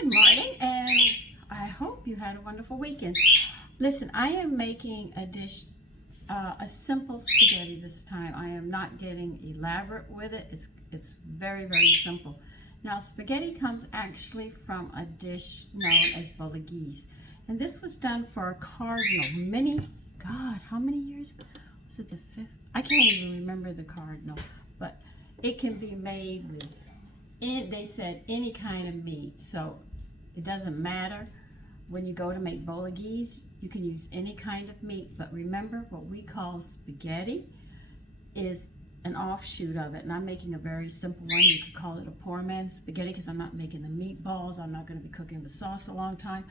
Good morning, and I hope you had a wonderful weekend. Listen, I am making a dish, a simple spaghetti this time. I am not getting elaborate with it. It's very, very simple. Now, spaghetti comes actually from a dish known as bolognese, and this was done for a cardinal how many years? Was it the fifth? I can't even remember the cardinal, but it can be made with, they said, any kind of meat. So it doesn't matter. When you go to make bolognese, you can use any kind of meat, but remember, what we call spaghetti is an offshoot of it, and I'm making a very simple one. You could call it a poor man's spaghetti because I'm not making the meatballs. I'm not going to be cooking the sauce a long time.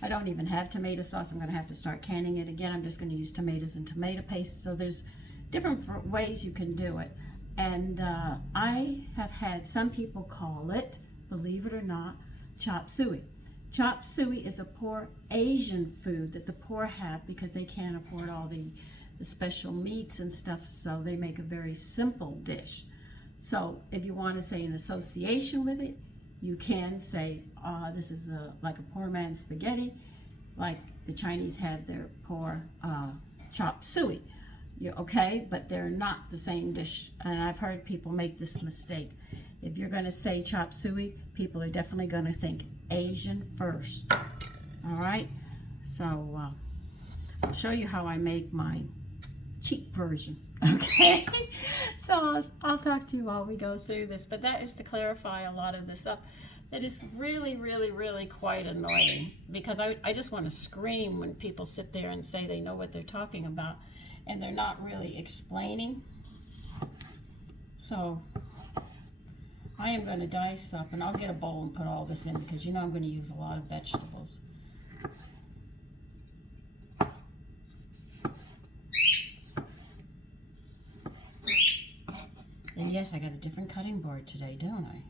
I don't even have tomato sauce. I'm going to have to start canning it again. I'm just going to use tomatoes and tomato paste. So there's different ways you can do it. And I have had some people call it, believe it or not, chop suey. Chop suey is a poor Asian food that the poor have because they can't afford all the special meats and stuff, so they make a very simple dish. So if you want to say an association with it, you can say this is like a poor man's spaghetti, like the Chinese have their poor chop suey. Okay, but they're not the same dish, and I've heard people make this mistake. If you're going to say chop suey, people are definitely going to think Asian first. All right, so I'll show you how I make my cheap version. Okay, so I'll talk to you while we go through this, but that is to clarify a lot of this up. That is really, really, really quite annoying because I just want to scream when people sit there and say they know what they're talking about and they're not really explaining. So I am going to dice up, and I'll get a bowl and put all this in because you know I'm going to use a lot of vegetables. And yes, I got a different cutting board today, don't I?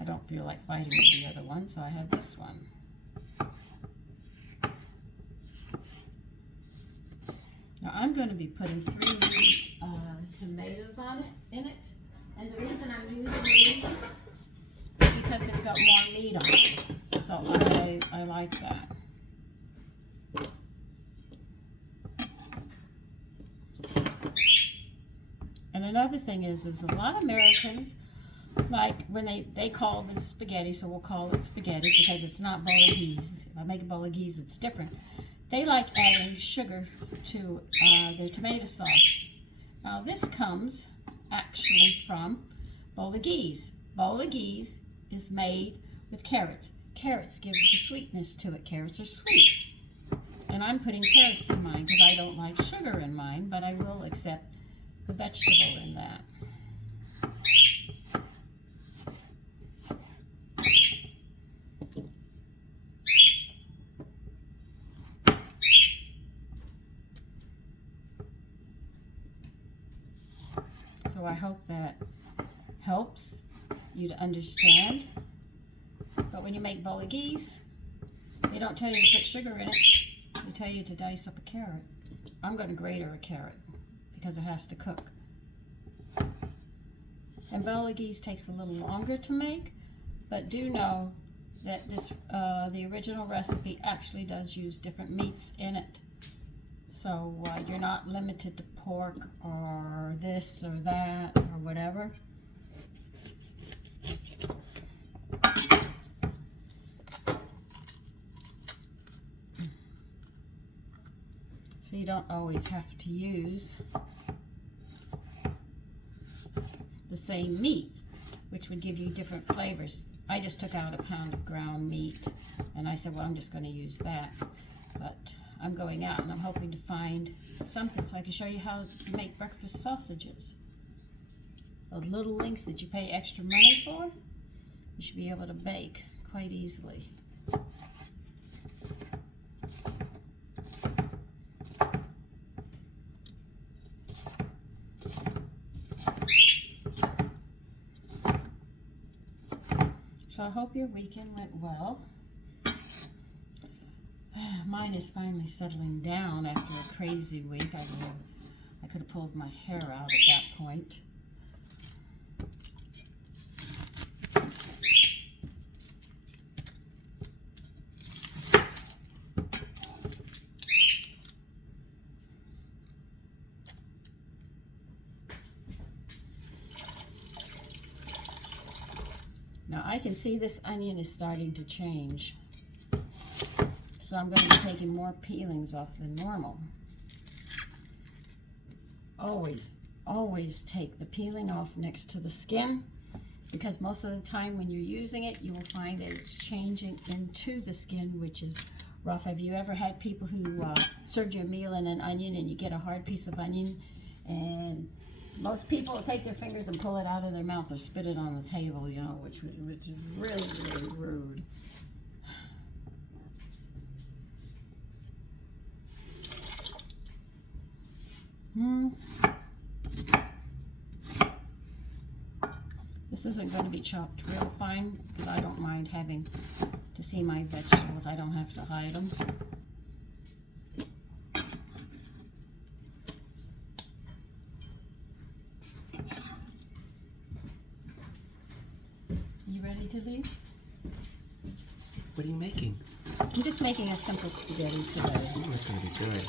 I don't feel like fighting with the other one, so I have this one. Now I'm going to be putting 3 tomatoes in it, and the reason I'm using these is because they've got more meat on it, so I like that. And another thing is a lot of Americans, like when they call this spaghetti, so we'll call it spaghetti because it's not bolognese. If I make a bolognese, it's different. They like adding sugar to their tomato sauce. Now this comes actually from bolognese. Bolognese is made with carrots. Carrots give the sweetness to it. Carrots are sweet. And I'm putting carrots in mine because I don't like sugar in mine, but I will accept the vegetable in that. So I hope that helps you to understand. But when you make bolognese, they don't tell you to put sugar in it. They tell you to dice up a carrot. I'm going to grate a carrot because it has to cook. And bolognese takes a little longer to make, but do know that this the original recipe actually does use different meats in it. So you're not limited to pork or this or that or whatever. So you don't always have to use the same meat, which would give you different flavors. I just took out a pound of ground meat and I said, well, I'm just going to use that. But I'm going out and I'm hoping to find something so I can show you how to make breakfast sausages. Those little links that you pay extra money for, you should be able to bake quite easily. So I hope your weekend went well. Mine is finally settling down after a crazy week. I could have pulled my hair out at that point. Now I can see this onion is starting to change. So I'm going to be taking more peelings off than normal. Always take the peeling off next to the skin, because most of the time when you're using it, you will find that it's changing into the skin, which is rough. Have you ever had people who served you a meal and an onion, and you get a hard piece of onion, and most people will take their fingers and pull it out of their mouth or spit it on the table, you know, which is really, really rude. This isn't going to be chopped real fine because I don't mind having to see my vegetables. I don't have to hide them. You ready to leave? What are you making? I'm just making a simple spaghetti today. Ooh, that's going to be good.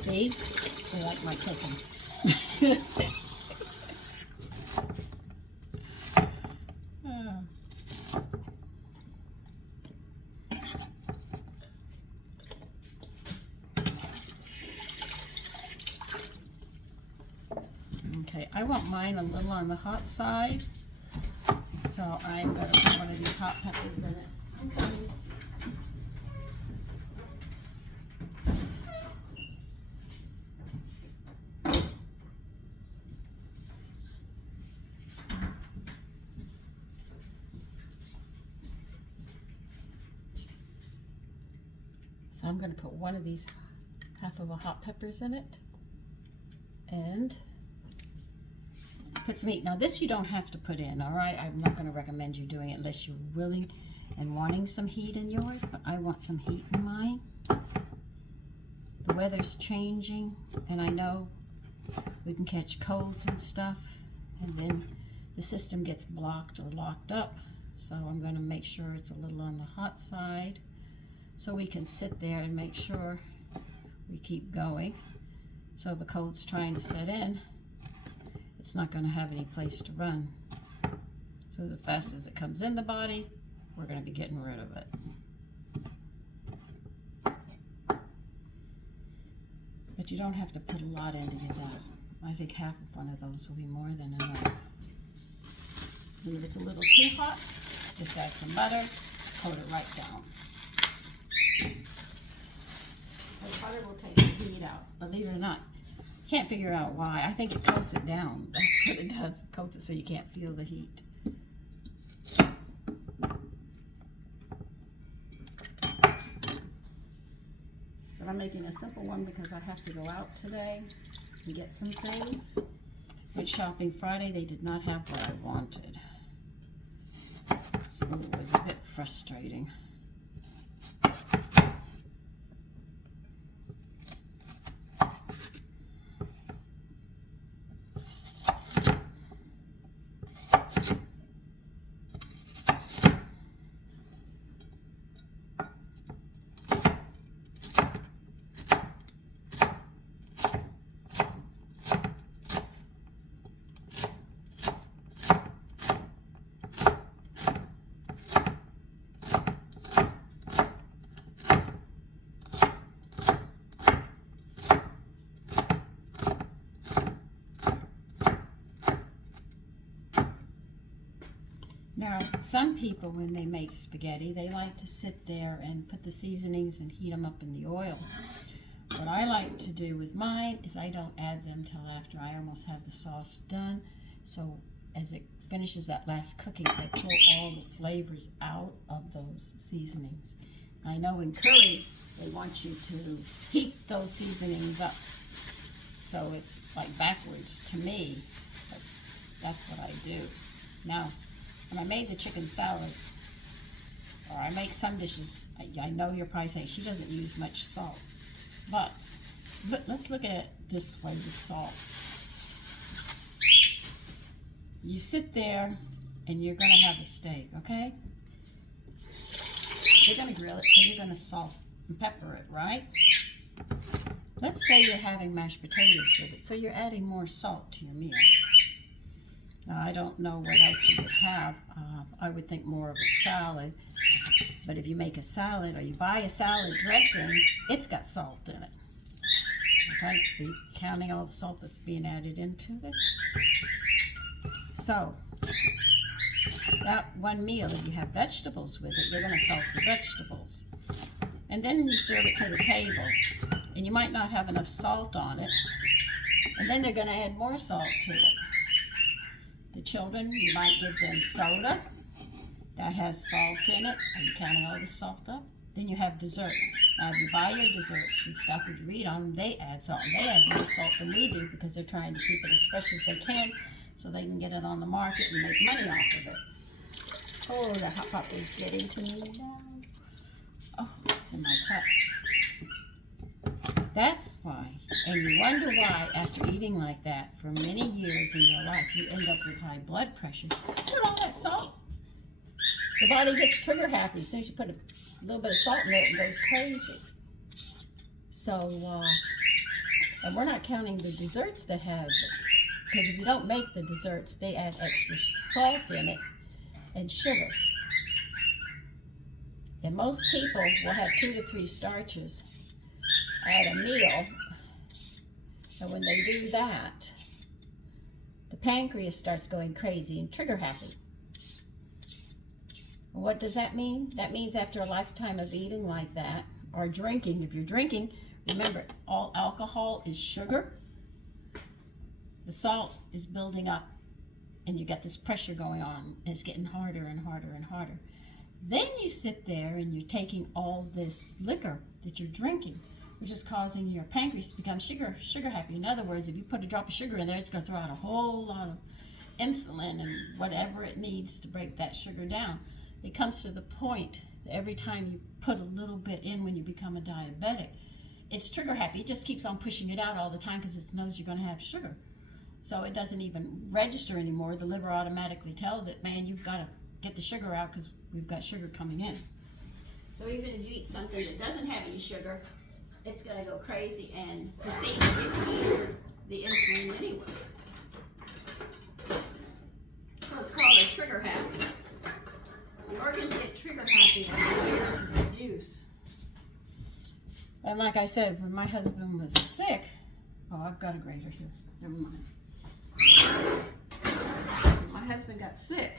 See? They like my cooking. Okay, I want mine a little on the hot side, so I'm going to put one of these hot peppers in it. Okay. So I'm going to put one of these half of a hot peppers in it and put some heat. Now this you don't have to put in, all right? I'm not going to recommend you doing it unless you're willing and wanting some heat in yours, but I want some heat in mine. The weather's changing, and I know we can catch colds and stuff, and then the system gets blocked or locked up. So I'm going to make sure it's a little on the hot side, so we can sit there and make sure we keep going. So if a cold's trying to set in, it's not going to have any place to run. So as fast as it comes in the body, we're going to be getting rid of it. But you don't have to put a lot in to get that. I think half of one of those will be more than enough. And if it's a little too hot, just add some butter, coat it right down. The butter will take the heat out, believe it or not. Can't figure out why. I think it coats it down. That's what it does. It coats it so you can't feel the heat. But I'm making a simple one because I have to go out today and get some things. With Shopping Friday, they did not have what I wanted. So it was a bit frustrating. Now, some people, when they make spaghetti, they like to sit there and put the seasonings and heat them up in the oil. What I like to do with mine is I don't add them till after I almost have the sauce done. So as it finishes that last cooking, I pull all the flavors out of those seasonings. I know in curry, they want you to heat those seasonings up. So it's like backwards to me, but that's what I do. Now, when I made the chicken salad, or I make some dishes, I know you're probably saying she doesn't use much salt, but let's look at it this way with salt. You sit there and you're going to have a steak, okay? You're going to grill it, so you're going to salt and pepper it, right? Let's say you're having mashed potatoes with it, so you're adding more salt to your meal. Now, I don't know what else you would have. I would think more of a salad. But if you make a salad or you buy a salad dressing, it's got salt in it. Okay, are you counting all the salt that's being added into this? So, that one meal, if you have vegetables with it, you're going to salt the vegetables. And then you serve it to the table. And you might not have enough salt on it. And then they're going to add more salt to it. The children, you might give them soda that has salt in it. Are you counting all the salt up? Then you have dessert. Now, if you buy your desserts and stuff, if you read on them, they add salt. They add more salt than we do because they're trying to keep it as fresh as they can so they can get it on the market and make money off of it. Oh, the hot pot is getting to me now. Oh, it's in my cup. That's why, and you wonder why, after eating like that for many years in your life, you end up with high blood pressure. Put all that salt. The body gets trigger happy as soon as you put a little bit of salt in it, it goes crazy. So, and we're not counting the desserts that have it, because if you don't make the desserts, they add extra salt in it and sugar. And most people will have 2 to 3 starches at a meal, and when they do that, the pancreas starts going crazy and trigger happy. What does that mean? That means after a lifetime of eating like that, or drinking, if you're drinking, remember, all alcohol is sugar. The salt is building up, and you get this pressure going on, and it's getting harder and harder and harder. Then you sit there and you're taking all this liquor that you're drinking, which is causing your pancreas to become sugar happy. In other words, if you put a drop of sugar in there, it's going to throw out a whole lot of insulin and whatever it needs to break that sugar down. It comes to the point that every time you put a little bit in when you become a diabetic, it's trigger happy. It just keeps on pushing it out all the time because it knows you're going to have sugar. So it doesn't even register anymore. The liver automatically tells it, man, you've got to get the sugar out because we've got sugar coming in. So even if you eat something that doesn't have any sugar, it's going to go crazy and proceed to give you sugar, the insulin anyway. So it's called a trigger happy. The organs get trigger happy after years of abuse. And like I said, when my husband was sick, oh, I've got a grater here. Never mind. When my husband got sick,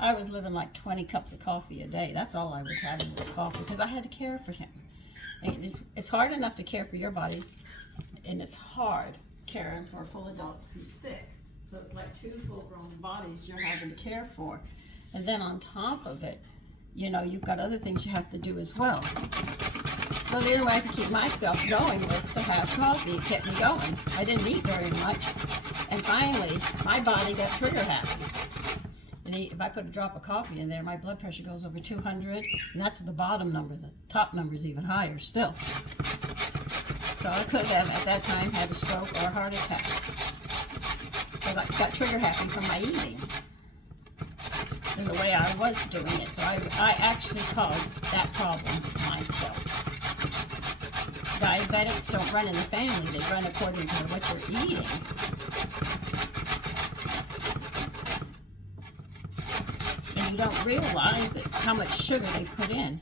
I was living like 20 cups of coffee a day. That's all I was having was coffee because I had to care for him. And it's hard enough to care for your body, and it's hard caring for a full adult who's sick. So it's like 2 full-grown bodies you're having to care for. And then on top of it, you know, you've got other things you have to do as well. So the only way I could keep myself going was to have coffee. It kept me going. I didn't eat very much. And finally, my body got trigger happy. And if I put a drop of coffee in there, my blood pressure goes over 200. And that's the bottom number. The top number is even higher still. So I could have, at that time, had a stroke or a heart attack. But I got trigger happy from my eating. And the way I was doing it. So I actually caused that problem myself. Diabetics don't run in the family. They run according to what you're eating. And you don't realize it, how much sugar they put in.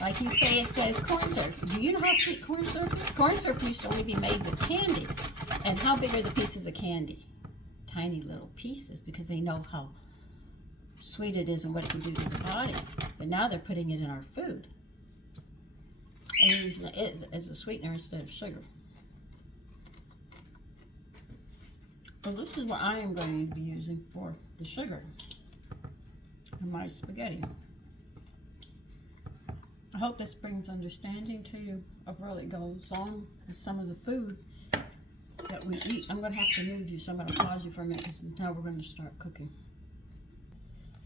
Like you say, it says corn syrup. Do you know how sweet corn syrup is? Corn syrup used to only be made with candy. And how big are the pieces of candy? Tiny little pieces, because they know how sweet it is and what it can do to the body. But now they're putting it in our food and using it as a sweetener instead of sugar. So this is what I am going to be using for the sugar in my spaghetti. I hope this brings understanding to you of what really goes on with some of the food that we eat. I'm going to have to move you, so I'm going to pause you for a minute because now we're going to start cooking.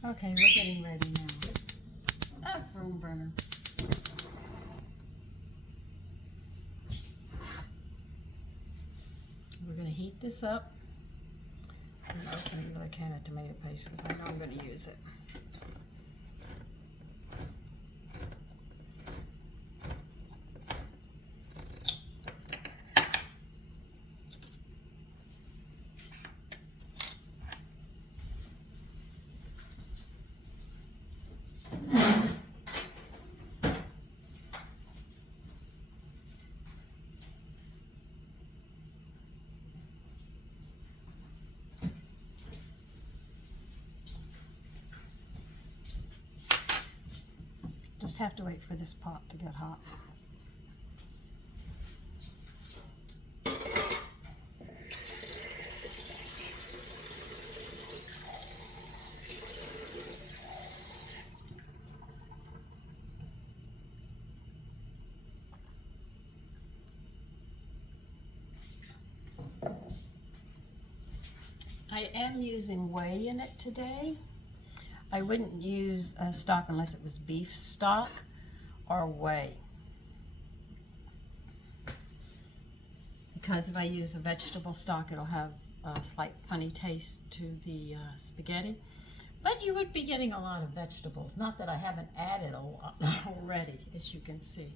Okay, we're getting ready now. Ah, room burner. We're going to heat this up. I'm opening another can of tomato paste because I know I'm going to use it. just have to wait for this pot to get hot. I am using whey in it today. I wouldn't use stock unless it was beef stock or whey. Because if I use a vegetable stock, it'll have a slight funny taste to the spaghetti. But you would be getting a lot of vegetables. Not that I haven't added a lot already, as you can see.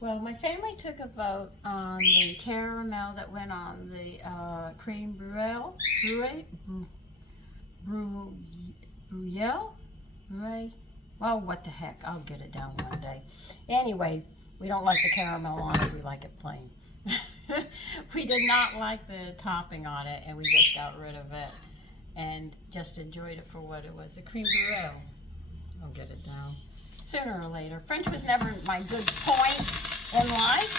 Well, my family took a vote on the caramel that went on the creme brulee, well, what the heck, I'll get it down one day. Anyway, we don't like the caramel on it, we like it plain. We did not like the topping on it, and we just got rid of it and just enjoyed it for what it was. The creme brulee, I'll get it down sooner or later. French was never my good point in life.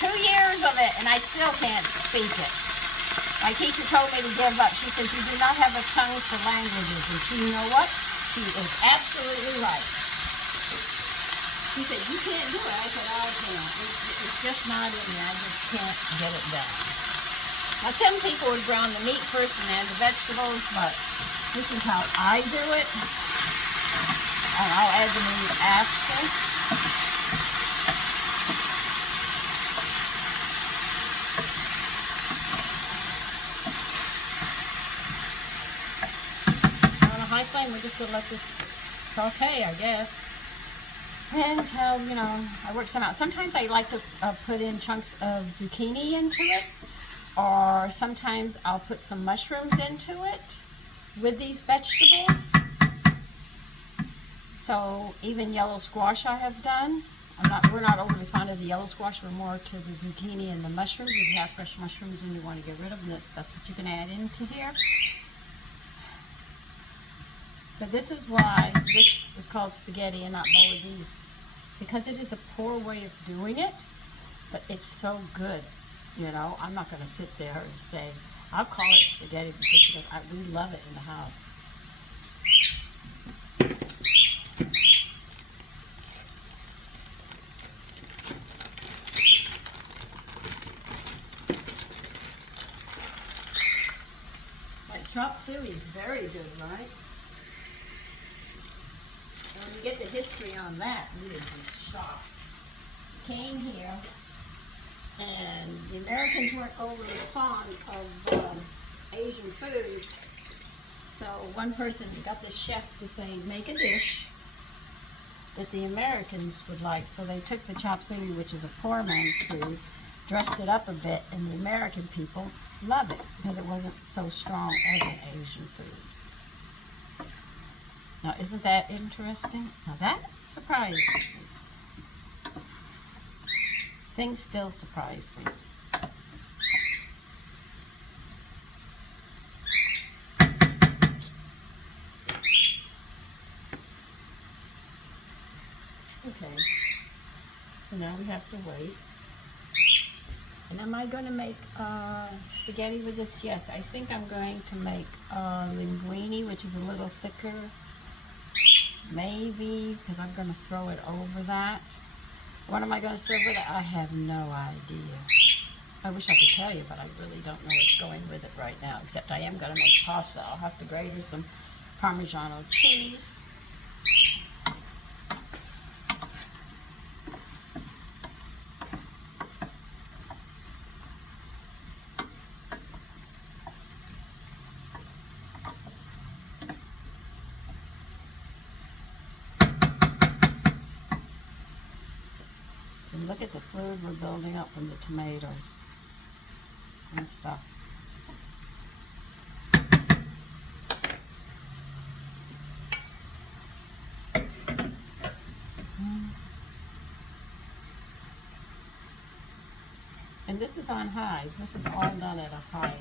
2 years of it, and I still can't speak it. My teacher told me to give up. She says, you do not have a tongue for languages. And you know what? She is absolutely right. She said, you can't do it. I said, I can't. It's just not in me. I just can't get it done. Now, some people would brown the meat first and add the vegetables, but this is how I do it. And I'll add the meat after. On a high flame, we're just going to let this saute, I guess. Until, you know, I work some out. Sometimes I like to put in chunks of zucchini into it. Or sometimes I'll put some mushrooms into it with these vegetables. So even yellow squash I have done. We're not overly fond of the yellow squash. We're more to the zucchini and the mushrooms. If you have fresh mushrooms and you want to get rid of them, that's what you can add into here. But this is why this is called spaghetti and not bolognese. Because it is a poor way of doing it, but it's so good. You know, I'm not going to sit there and say, I'll call it spaghetti because we love it in the house. Like chop suey is very good, right? And when you get the history on that, you would be shocked. Came here, and the Americans weren't overly fond of Asian food. So one person got the chef to say, make a dish that the Americans would like. So they took the chop suey, which is a poor man's food, dressed it up a bit, and the American people love it because it wasn't so strong as an Asian food. Now, isn't that interesting? Now, that surprised me. Things still surprise me. Okay, so now we have to wait. And am I going to make spaghetti with this? Yes, I think I'm going to make linguine, which is a little thicker. Maybe, because I'm going to throw it over that. What am I going to serve with it? I have no idea. I wish I could tell you, but I really don't know what's going with it right now, except I am going to make pasta. I'll have to grate her some Parmigiano cheese. And look at the fluid we're building up from the tomatoes and stuff. on high. This is all done at a high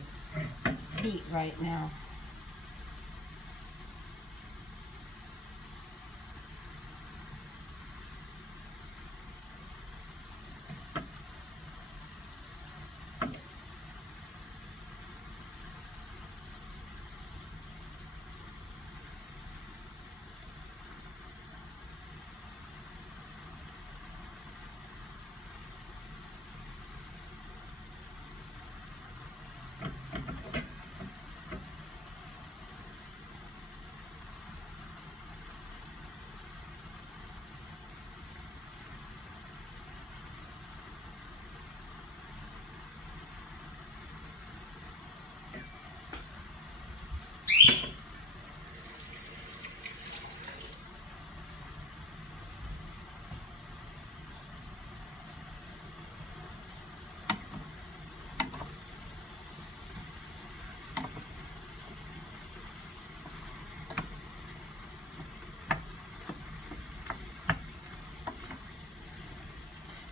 heat right now.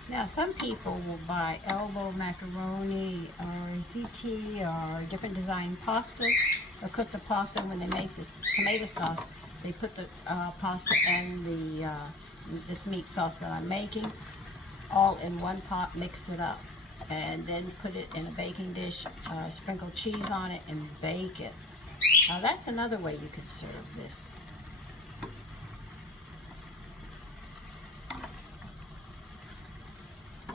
Now, some people will buy elbow macaroni or ziti or different design pastas, or cook the pasta when they make this tomato sauce. They put the pasta and the this meat sauce that I'm making all in one pot, mix it up, and then put it in a baking dish, sprinkle cheese on it, and bake it. Now, that's another way you could serve this.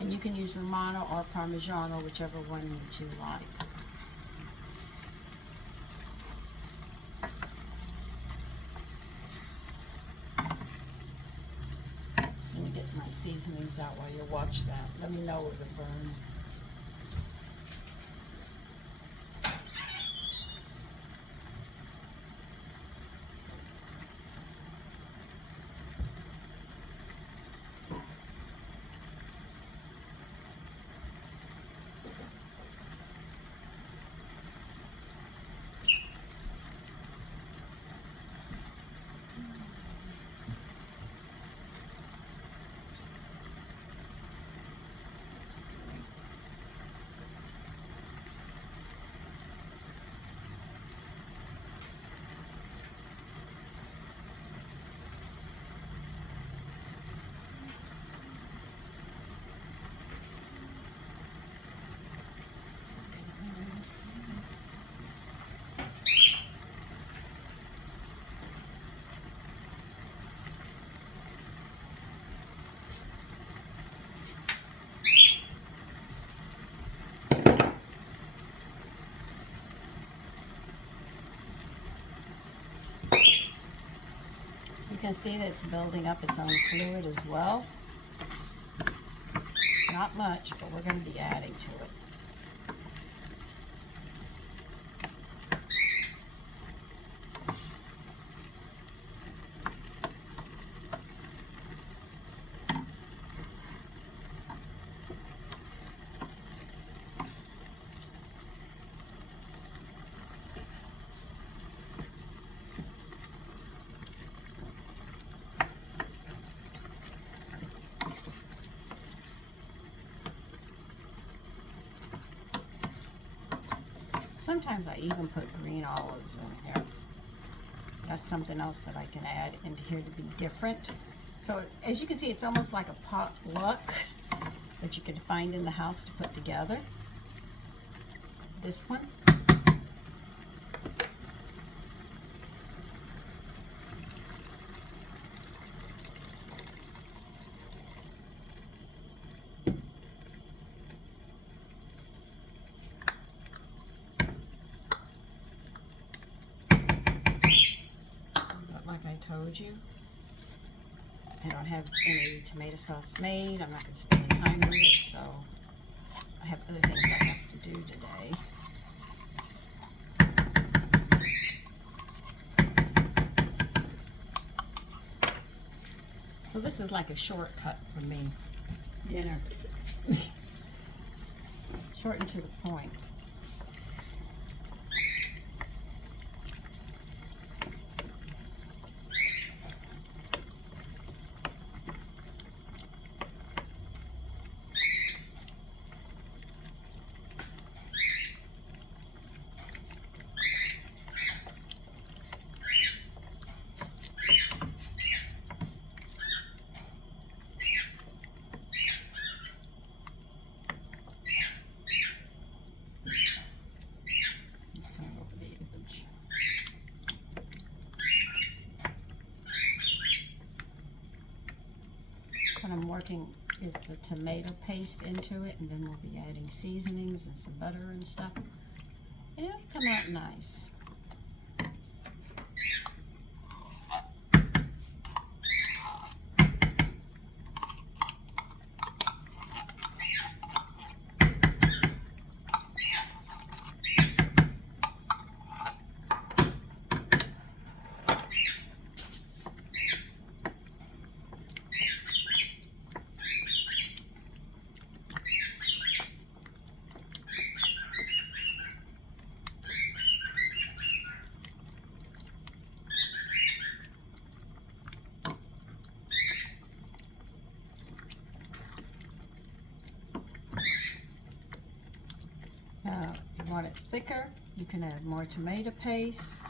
And you can use Romano or Parmigiano, whichever one that you like. Let me get my seasonings out while you watch that. Let me know if it burns. You can see that it's building up its own fluid as well. Not much, but we're going to be adding to it. Sometimes I even put green olives in here. That's something else that I can add into here to be different. So as you can see, it's almost like a potluck that you can find in the house to put together. This one. Told you, I don't have any tomato sauce made. I'm not going to spend any time with it, so I have other things I have to do today. So this is like a shortcut for me. Dinner. Short and to the point. putting is the tomato paste into it, and then we'll be adding seasonings and some butter and stuff. And it'll come out nice. If you want it thicker, you can add more tomato paste.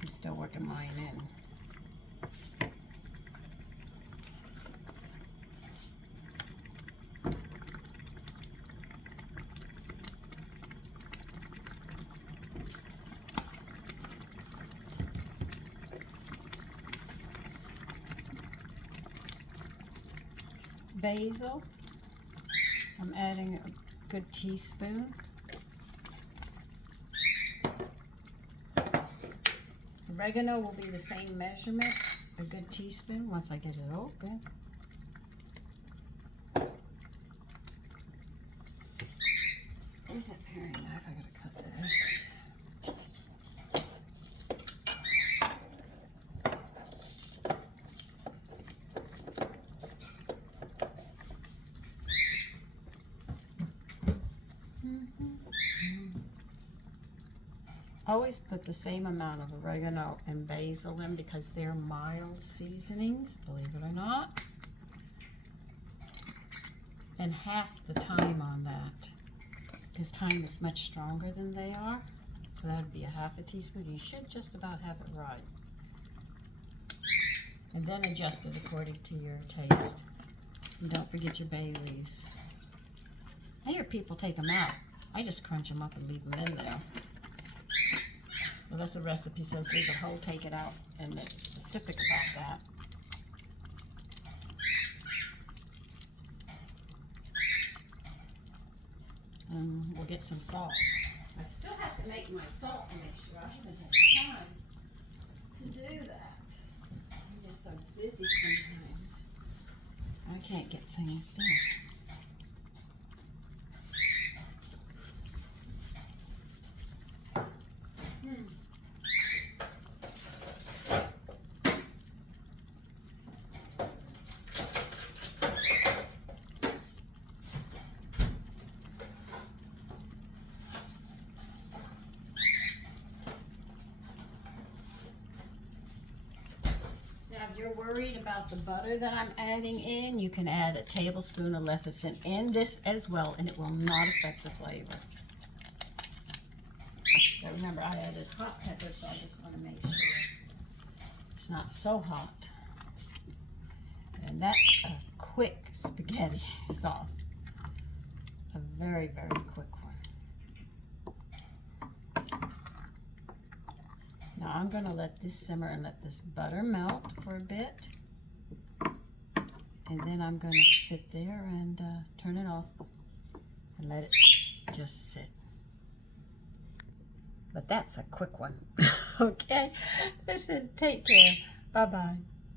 I'm still working mine in. Basil, I'm adding a good teaspoon. Oregano will be the same measurement, a good teaspoon once I get it open. Where's that paring knife? I gotta cut this. Always put the same amount of oregano and basil in because they're mild seasonings, believe it or not. And half the thyme on that, because thyme is much stronger than they are. So that would be a half a teaspoon. You should just about have it right. And then adjust it according to your taste. And don't forget your bay leaves. I hear people take them out. I just crunch them up and leave them in there. Well, that's the recipe says leave it whole, take it out, and it's specific about that. We'll get some salt. I still have to make my salt mixture. I haven't had time to do that. I'm just so busy sometimes. I can't get things done. Now, if you're worried about the butter that I'm adding in, you can add a tablespoon of lecithin in this as well, and it will not affect the flavor. But remember, I added hot pepper, so I just want to make sure it's not so hot. And that's a quick spaghetti sauce. A very, very quick one. Now I'm going to let this simmer and let this butter melt for a bit. And then I'm going to sit there and turn it off and let it just sit. But that's a quick one. Okay? Listen, take care. Bye-bye.